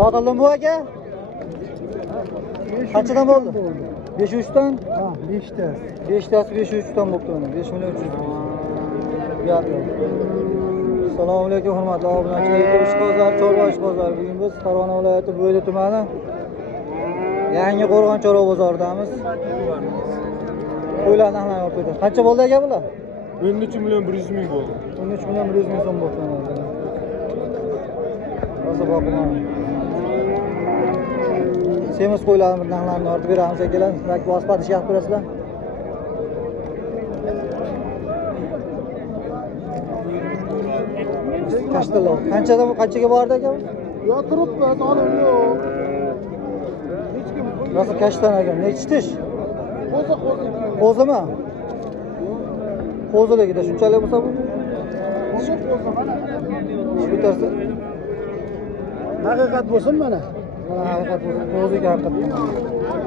Sotildimi bu aka? Qanchadan bo'ldi? 503 dan? Ha, 5 ta. 5tasi 503 dan bo'pti mana. 5 million 300 ming. Gap yo'q. Assalomu alaykum hurmatli obunachilar, ishqibozlar, chorva ishqibozlar. Bugun biz Farg'ona viloyati Bo'yli tumani Yangi Qo'rg'on chorva bozoridamiz. Qo'ylarni narxlarini olib ketamiz. Qancha bo'ldi aka bular? 13 million 100 ming bo'ldi. 13 million 100 ming so'm bo'pti mana. Rosa boqma. Semiz qo'ylarni bir narxlarini ortib beramiz akalar. Yoki bosib ish qilib berasizlar. Kashtalar. Qanchaga bordi aka? Yo turibdi, olim yo'q. Nasıl kashtan aka? Nechi tish? Qo'zi. Qo'zimi? Qo'ziligida shunchalik bo'lsa bu? Qo'zi mana. Ish bitarsa. Haqiqat bo'lsin mana. Mana haqiqat bo'lsa, qo'ziga haqiqat.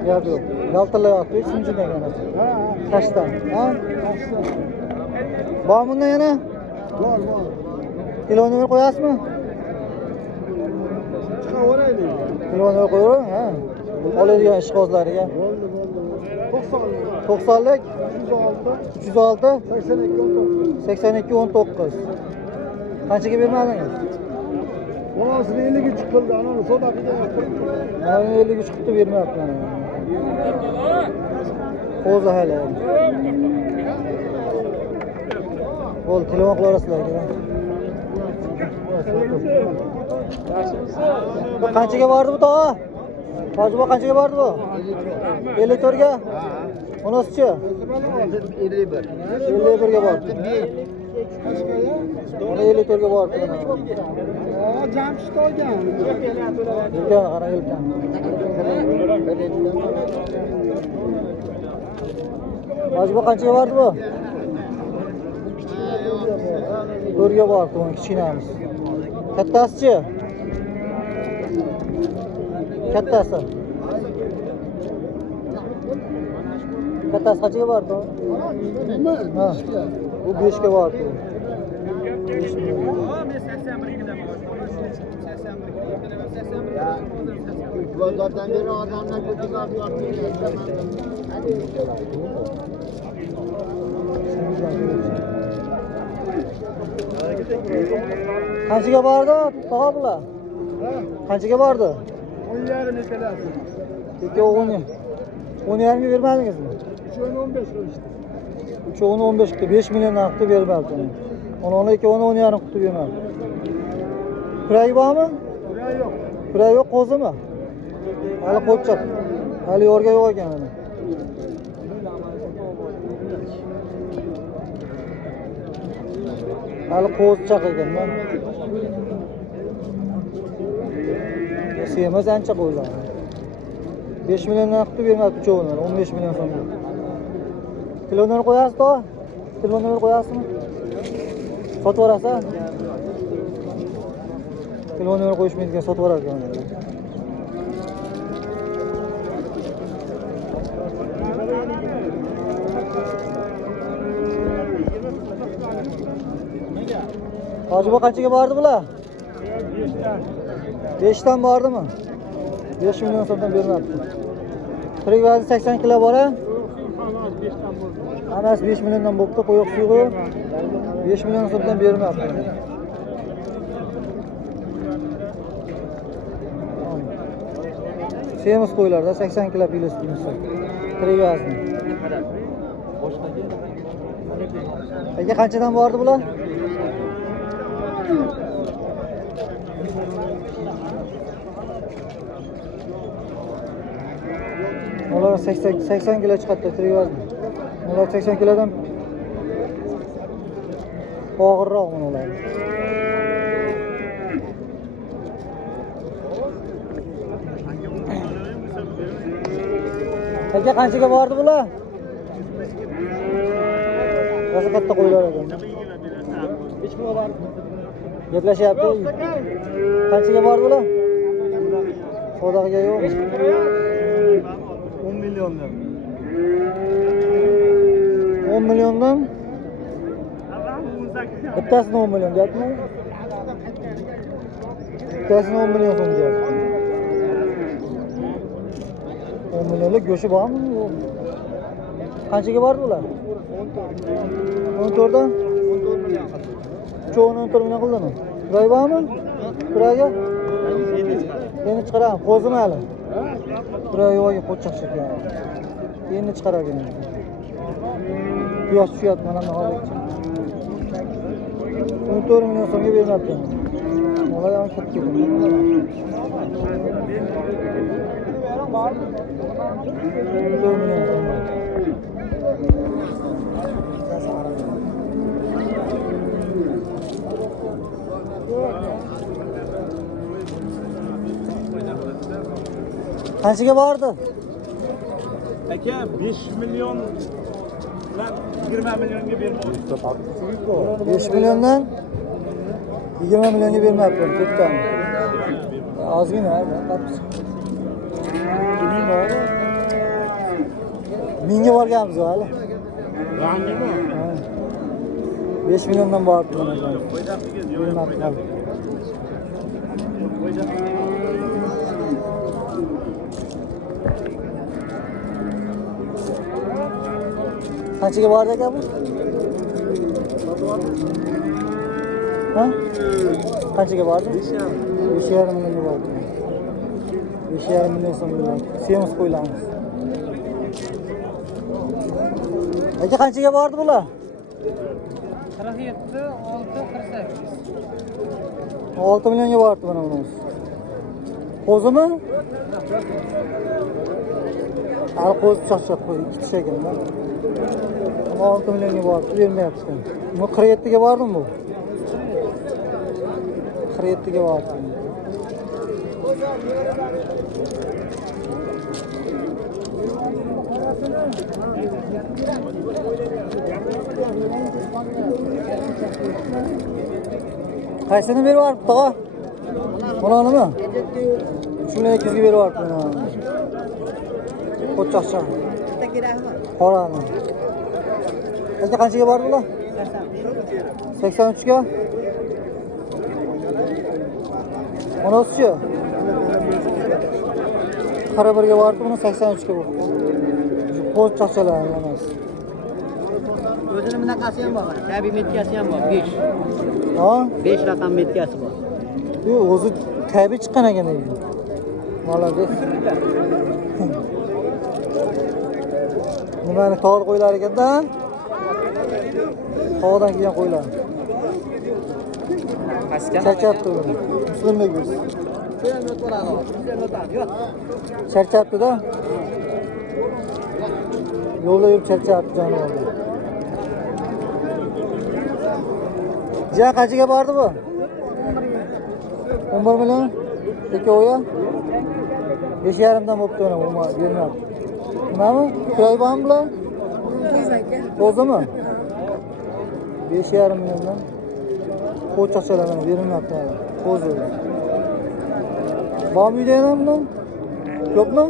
Gap yo'q. Yaltirlayapti, sinchigan yana. Ha, Kashtan, ha? Bor bunda yana? bor. Telefon nomer qo'yasizmi? Chiqaveraylik. Telefon nomer qo'yavering, ha? Oladigan ishqibozlariga. Bo'ldi. 90lik 306 306 82 19. Qanchaga bermadingiz? Bolasini 50 chiqildi, anani sodaqiga yo'q. Mana 50 chiqibdi bermayapti mana. Qo'zi hali. Bo'ldi, telefon qilaverasizlar aka. Bu qanchaga bordi bu tog'a? Hojiboy qanchaga bordi bu? 54 ga? Bunisichi? 51. 51 ga bordi. Mana 54 ga bordi. Jamshid olgan. Yelkan, qara yelkan. Hojiboy qanchaga bordi bu? 4 ga bordi, bu kichkinamiz. Kattasichi? Kattasi. Kattasi qanchaga bordi? Ha. Bu 5 ga bordi. Bozordan beri odamlar ko'chaga olib Qanchaga bordi? Tog'a bular. Qanchaga bordi? 10,5 ekalasi. Ikkovi 10,5 bermadingizmi? 15 qo'yishdi. Uchovini 15 qilib 5 milliondan qilib bermabdi. Onu ikkovini 10,5 qilib bermabdi. Kuragi bormi? Kuragi yo'q. Kuragi yo'q, qo'zimi? Hali qo'chaq. Hali yo'rga yo'q ekan mana. Hali qo'chaq ekan. Semiz ancha qo'ylar. 5 milliondan qilib bermabdi uchovini, 15 million so'm. Telefonni qo'yasiz-ku? Telefonni qo'yasizmi? Sotib yuborasiz? Telefonni qo'yishmaydigan sotib yuborasiz. Hojiboy qanchaga bordi bular? 5 dan bordimi? 5 million so'mdan bermabdi. Tirik vazni 80 kilo bor-a? Hammasi 5 milliondan bo'pti, qo'yoq suyug'i 5 million so'mdan bermabdi. Semiz qo'ylarda 80 kilo pilis kimsa. Tirik vazni. Aka qanchadan bordi bular? Ular 80 kilo chiqadi, tirik vazni. Ular 80 kilodan og'irroq ular. Aka qanchaga bordi bular? Rosa katta qo'ylar ekan. Hech kim bordi? Gaplashyapti. Qanchaga bordi bular? Savdoga yo'q. 10 milliondan. 10 milliondan? Bittasini 10 million deyapmi? Bittasini 10 million so'm deyapti. go'shi bormi? Qanchaga bordi ular? 14 dan? 14 million. Cho'g'ini 14 million qildimi? Kuray bormi? Kurayga? Endi chiqaram. Qo'zimi hali? Kuray yo'q, qo'chaq ekan. Endi chiqarar ekan. Quyosh tushyapti mana bu holatda. 14 million so'mga bermabdi. Molar ham katta ketdi. 14 million so'm. Qanchaga bordi? Aka 5 million lan 20 millionga bermoqchi. 5 milliondan 20 millionga bermabdi. Ketdi. Ozgina, qattiq. Mingga borganmiz hali. Rangimi? 5 milliondan bordi mana shu. Bermabdi. Qanchaga bordi aka bu? Ha? Qanchaga bordi? 5,5 millionga bordi. 5,5 million so'mga bordi. Semiz qo'ylarimiz. Aka qanchaga bordi bular? 47, 6, 48. 6 millionga bordi mana bunisi. Qo'zimi? Hali qo'zi chaqchaq qo'ydi, ikki tish ekan-da. 6 millionga bordi, bermayapti. Bu 47 ga bordimi bu? 47 ga bordi. Qaysini berib yuboribdi, tog'a? Bunanimi? Shuni 200 ga berib yuboribdi. Qo'chaqchaq. Qorani. Aka qanchaga bordi bular? 83 ga. Onasichi? 41 ga bordi, buni 83 ga bordi. Qo'chaqchalar emas. O'zini bunaqasi ham bor. Tabiiy metkasi ham bor. 5. Ha? 5 raqam metkasi bor. Yo, o'zi tabiiy chiqqan ekan deydi. Молодец. Nimani tog'li qo'ylar ekan-da? Tog'dan kelgan qo'ylar. Charchabdi u. Muslimbek biz. Charchabdi-da. Yo'lda yurib charchabdi jonivorlar. Ja qanchaga bordi bu? 11 million. Ikkovi 5,5 dan bo'pti mana bu bermabdi. Nimami? Kuray bormi bular? Qo'zimi? 5,5 milliondan qo'chaqchalar mana berilmabdi. Qo'zi. Bormi uyda ham bular? Yo'qmi?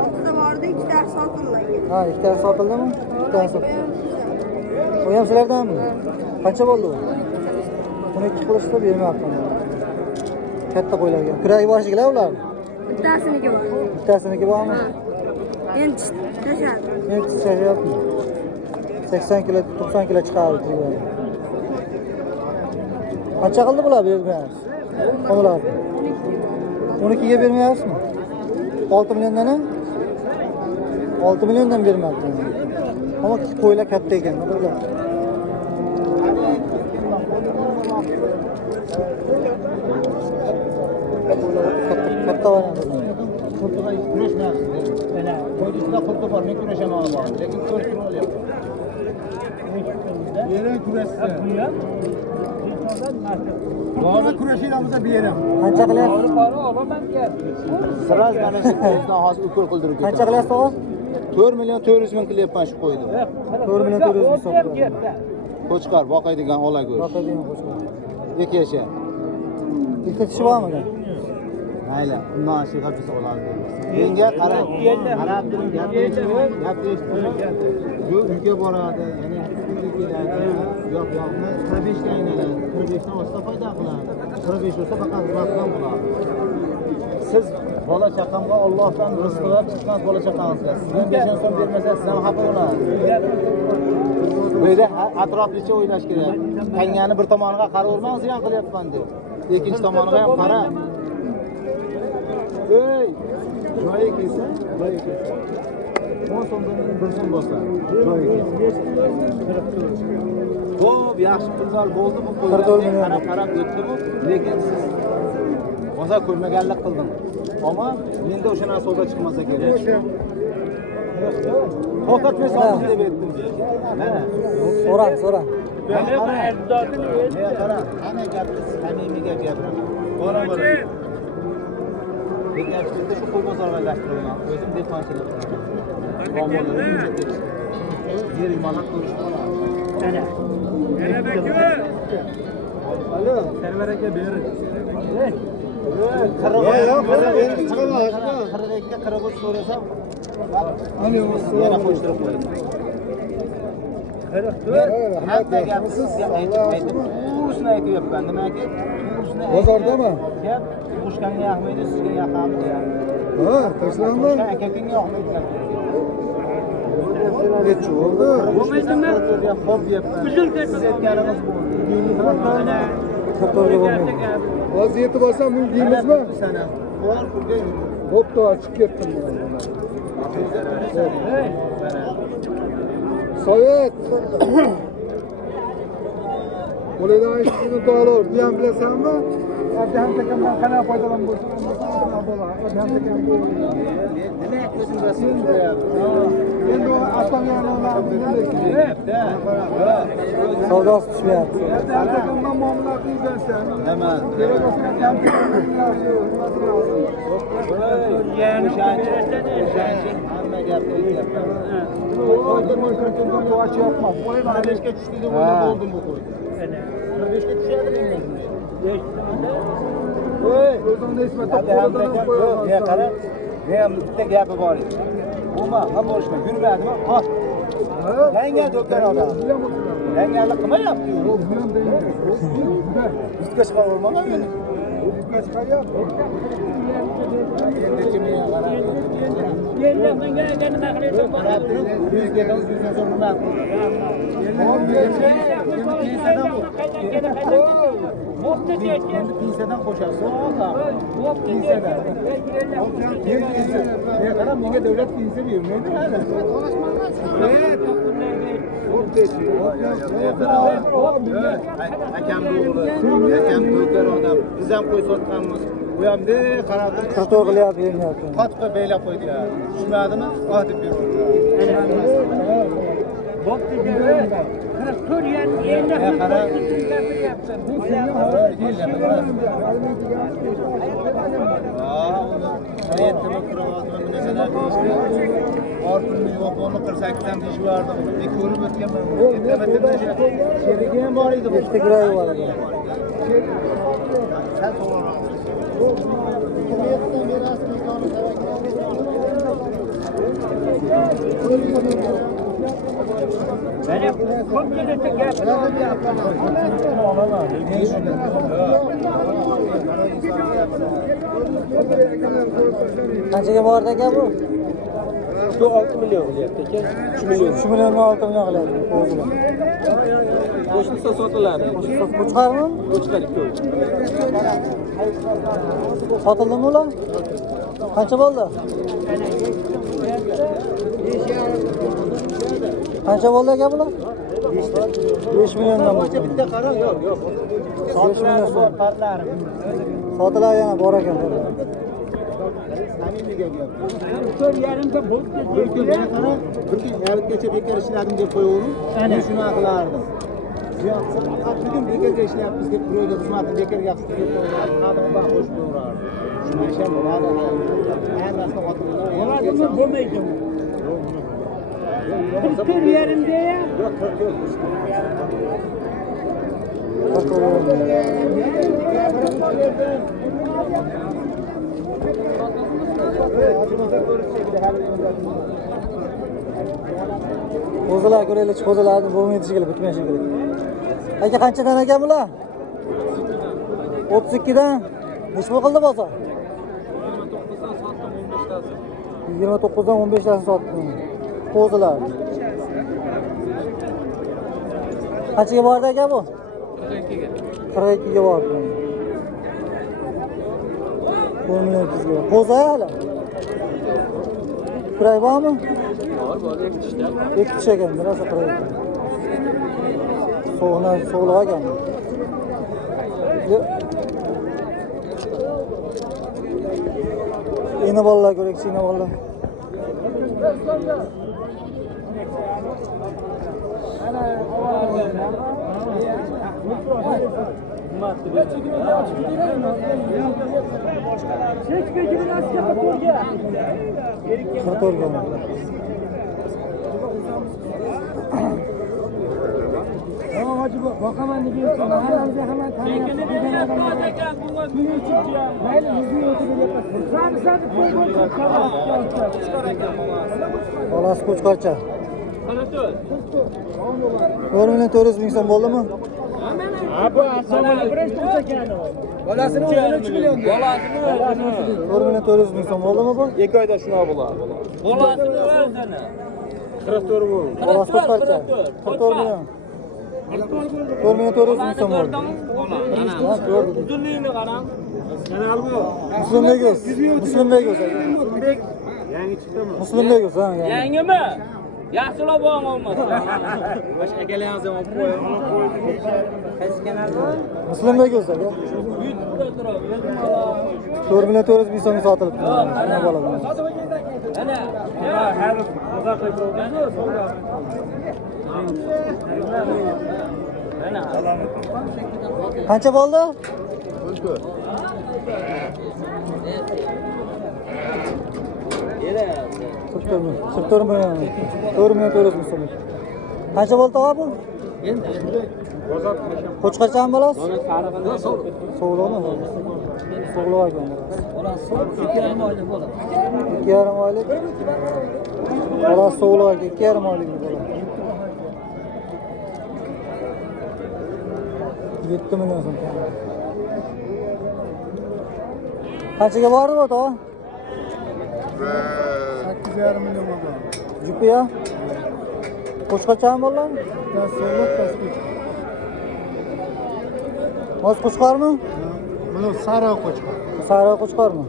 Oltita bordi, ikkitasi sotildi. Ha, ikkitasi sotildimi? Ikkitasi sotildi. O ham sizlardanmi? Qancha bo'ldi u? 12 qilishda bermabdi. Katta qo'ylarga. Kuray borishinglar ular? Bittasiniki bor. Bittasiniki bormi? Endi tashadi. Men tishlashyapti. 80 kilo, 90 kilo chiqardi. Qancha qildi bular bermayapsiz? Ular 12 ga bermayapsizmi? 6 milliondan ham? 6 milliondan bermabdi. Ammo qo'ylar katta ekan, bular. Katta var yani. Kurtuga kurashmayapsiz. Mana qo'ydisida qurti bor, men kurashaman bor. Lekin ko'rib olyapman. Yere kurashsa. Bora kurashingizda beraman. Qancha qilyapsiz? Siraz mana shu qo'ydan hozir ukol qildirib ketaman. Qancha qilyapsiz o'g'il? 4 million 400 ming qilyapman shu qo'yni. 4 million 400 ming so'm. Qo'chqar boqaydigan olay go'sht. Boqadigan qo'shma. 2 yasha. Ikkita tishi bormi? Mayli, undan shu hafisa oladi. Menga qarang. Qarab turing, gap uyga boradi, yana keladi. Yo'qmi? 45 ga aylanadi. 45 dan oshsa foyda qiladi. 45 bo'lsa faqat vaqtdan bo'ladi. Siz bola chaqamga Allohdan rizq qilib chiqqan bola chaqangizga. Sizdan 5 so'm bermasa, siz ham xafa bo'lasiz. Bu yerda atroflicha o'ylash kerak. Tangani bir tomoniga qaravermang, ziyon qilyapman deb. Ikkinchi tomoniga ham qara. Ey, joyi kelsa, joyi kelsa. 10 so'mdan 1 so'm bo'lsa, joyi kelsa. Xo'p, yaxshi pullar bo'ldi bu qo'ylarga qarab o'tdimi? Lekin siz o'za ko'rmaganlik qildingiz. Ammo menda o'sha narsa savdo chiqmasa kerak. Faqat men sotib deb aytdim. Mana, so'rang. qara, ana gapni samimiy gap gapiraman. Bora. Lekin sizda shu qo'y bozorga gashtirilgan. O'zim dehqonchilik qilaman. Muammolarim yer imonat ko'rishmoqman. Ana. Alo, Sarvar aka bering. endi chiqaman. 42 ga 43 so'rasam, yana qo'shtirib qo'yaman. 44. Hatta gapsiz aytib, to'g'risini aytyapman. Nimaga? Bozordami? Gap qo'shganga yoqmaydi, sizga yoqadi deyapti. Ha, tashlanmi? Qo'shgan akaga yoqmaydi. Necha bo'ldi? Bo'lmaydimi? Xo'p deyapman. Siz aytganingiz bo'ldi. Katorga bo'lmaydi. Hozir yetib olsam buni deymizmi? Sana. Bor pulga yur. Bo'pti, chiqib ketdim. Sovet. Qo'lidan ishini dollar, bu ham bilasanmi? Adham takamdan qanaqa foydalanib bo'lsa, bo'ladi. Demak, o'zim rasm qilyapti. Endi u Savdosi tushmayapti. Adham takamdan muomala qilasan. Nima? Kerak bo'lsa ham hamma gapni aytyapman. Qo'ydim, Mana 5 ga tushdi deb o'ylab oldim bu qo'yni. 5 ga tushadi endi. o'zingni ismatda Ya qara, men bitta gapi bor edi. Umuman hamma urushma yurmadimi? Ha. Yangi do'kon odam. Yangilik qilmayapti. Yurtga chiqa olmagan meni. yurtga chiqaryapti. Endi kimga qarab? Yerlar menga nima qilyapti? Yuzgadan so'm nima qildi? Pinsadan qo'shasiz. Pinsadan. Men qarab, menga davlat pinsa bermaydi hali. Akam o'g'li, akam ko'kar odam. Biz ham qo'y sotganmiz. Bu ham de qarab, 44 qilyapti, bermayapti. qatqa beylab qo'ydi ya. Tushmadimi? Otib berdi. Bo'pti deb 44 endi gapiryapti. Ortimni yo'qoni 48 ham deyish vardi. Men ko'rib o'tganman. Sherigi ham bor edi bu. Ikkita kurayi bor edi. Sal to'g'riroq. Mana ko'pchilikda gap Qanchaga bordi aka bu? 6 million qilyapti aka. 3 million. 3 milliondan 6 million qilyapti o'zida. Qo'shni sotiladi. Bu chiqarmi? Chiqar ikkovi. Sotildimi ular? Qancha bo'ldi? Qancha bo'ldi aka bular? 5 milliondan bo'ldi. Bitta qara, yo'q. 5 million so'm. Parlari. Sotilar yana bor ekan. Samimiy gap. 4,5 bo'ldi. Bir kun men qara, bir kun yarimgacha bekor ishladim deb qo'yaverim. Men shuni qilardim. Yo'qsa, bugun bekorga ishlayapmiz deb birovga xizmatni bekorga qilib deb qo'yardim. Qadrini bor qo'shib qo'yardim. Shuni ish ham bo'ladi. Hammasini xotinlar. Bo'ladimi, bo'lmaydimi? 44 yarimda ham. Yo'q, 44. Qo'zilar ko'raylik, qo'zilarni bo'lmaydi shekilli, bitmay shekilli. Aka qanchadan ekan bular? 32 dan. Necha pul qildi bozor? 29'dan 15'lasini sotdim. Qo'zilar. Qanchaga bordi aka bu? 42 ga bordi. 1 million 200 ga. Qo'zi hali. Kuray bormi? Bor, Ikki kishi ekan, rosa kuray. So'g'liq ekan. Yeni bolalar ko'rak, yeni bolalar. Hacı bakaman diyorsun. Mahallemizde hemen tanıyalım. Mayli yüzünü ötüp yapasın. Sadece Bolasi qo'chqorcha. 4 million 400 ming so'm bo'ldimi? Bu asana birinchi tursa ekan. Bolasini o'zini 3 million diyor. 4 million 400 ming so'm bo'ldimi bu? 2 oyda shuna bo'ladi. Bolasini o'zini. 44 bo'ldi. Bolasi qo'chqorcha. 44 million. 4 million 400 ming so'm bo'ldi. Uzunligini qarang. Muslimbek o'z. Muslimbek o'z. Yangi chiqdimi? Muslimbek o'z, ha. Yangimi? Yaxshilab bo'ng olmasa. Bosh akalaringiz ham olib qo'ying. Qaysi kanalda? Muslimbek o'z aka. YouTube'da turib, 4 million 400 ming so'mga sotilibdi. Mana bolalar. ana, Qancha bo'ldi? 14. Yere. 44 million. 4 million 400 ming so'm. Qancha bo'ldi tog'a bu? Endi Qo'chqorchami bolasi? mana sarig'ini So'g'liqmi? So'g'liq ekan. bolasi 2,5 oylik bo'ladi. 2,5 oylik. Bolasi so'g'liq ekan, 2,5 oylik bola. 7 million so'm. Qanchaga bordi bu tog'a? 8,5 million bo'ldi. Jupi ya? Qo'chqorchami bolalar? Tasavvur tasbih. Moz qo'chqormi? Mana sariq qo'chqor. Sariq qo'chqormi?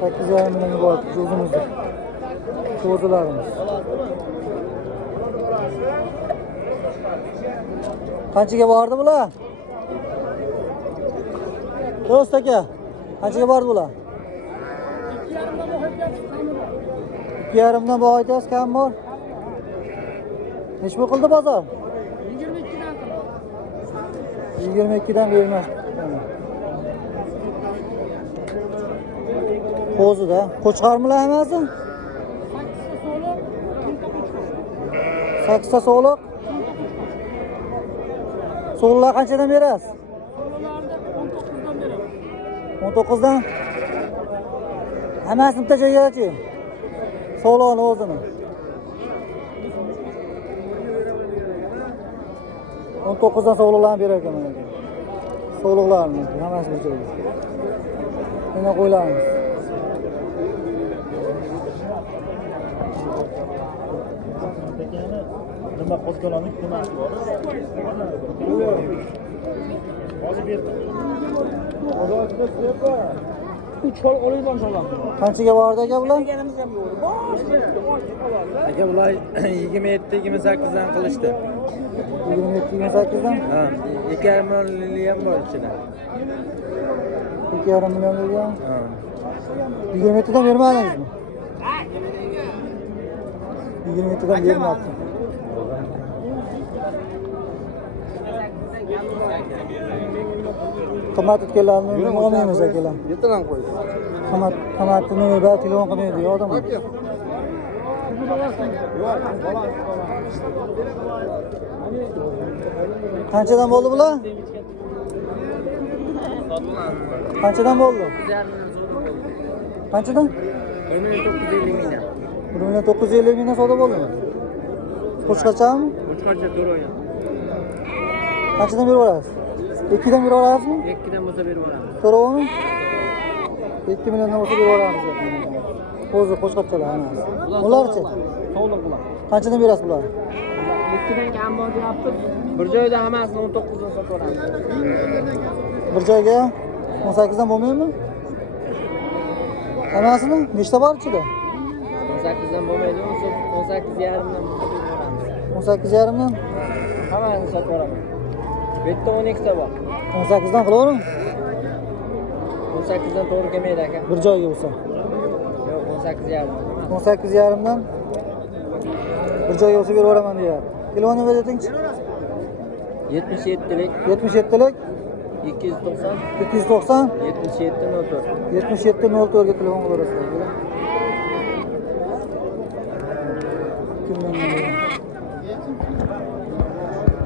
8,5 millionga bordi o'zimizda. Qo'zilarimiz. Qanchaga bordi bular? Do'st aka, qanchaga bordi bular? 2,5 dan baho aytasiz, kam bor? Necha pul qildi bozor? 22 dan bermas. Qo'zida. Qo'chqormilar hammasi? 8 ta so'liq. So'llar qanchadan berasiz? 19 dan. Hammasini bitta joygachi. So'loni o'zini. 19 dan so'liqlarni berar ekan mana. So'liqlarni hammasi bir joyga. Yana qo'ylarmiz. Nima qo'zg'olonlik nima bor? Hozir berdim. Uch hol olaydan so'ram. Qanchaga bordi aka bular? Aka ular 27-28 dan qilishdi. 27-28 dan? Ha, 2,5 million ham bor ichida. 2,5 million bergan. Ha. 27 dan bermadingizmi? 27 dan bermabdi. Qimmat o'tganlarni olmaymiz akalar. Yetiran qo'ydi. Qimmatini va telefon qilmaydi odam. Qanchadan bo'ldi bular? Qanchadan bo'ldi? Qanchadan? 950 mingdan. 950 mingdan savdo bo'ldimi? Qo'chqorchami? Qo'chqorcha 4 oydan. Qanchadan berib olasiz? 2 dan berib olasizmi? 2 dan bo'lsa berib olamiz. So'ravmi? 2 milyondan olsa bir oranımız yok. Kozu qo'shqatchalar hammasi. Ularchi? To'liq bular. Qanchadan berasiz bular? 2dan kam bor deyapti. Bir joyda hammasini 19 dan sotaveramiz. Bir joyga 18 dan bo'lmaymi? Hammasini nechta bor ichida? 18 dan bo'lmaydi, 18 yarimdan sotaveramiz. 18,5 dan Hammasini sotaveramiz. Bu yerda 12 ta bor. 18 dan qilavering. 18 dan to'g'ri kelmaydi aka. Bir joyga bo'lsa. Yo'q, 18 yarim. 18,5 dan bir joyga olsa beraveraman deyapti. Telefon beratingchi. 77lik 77lik 290 290 77 04. 77 04 ga telefon qilaverasizlar.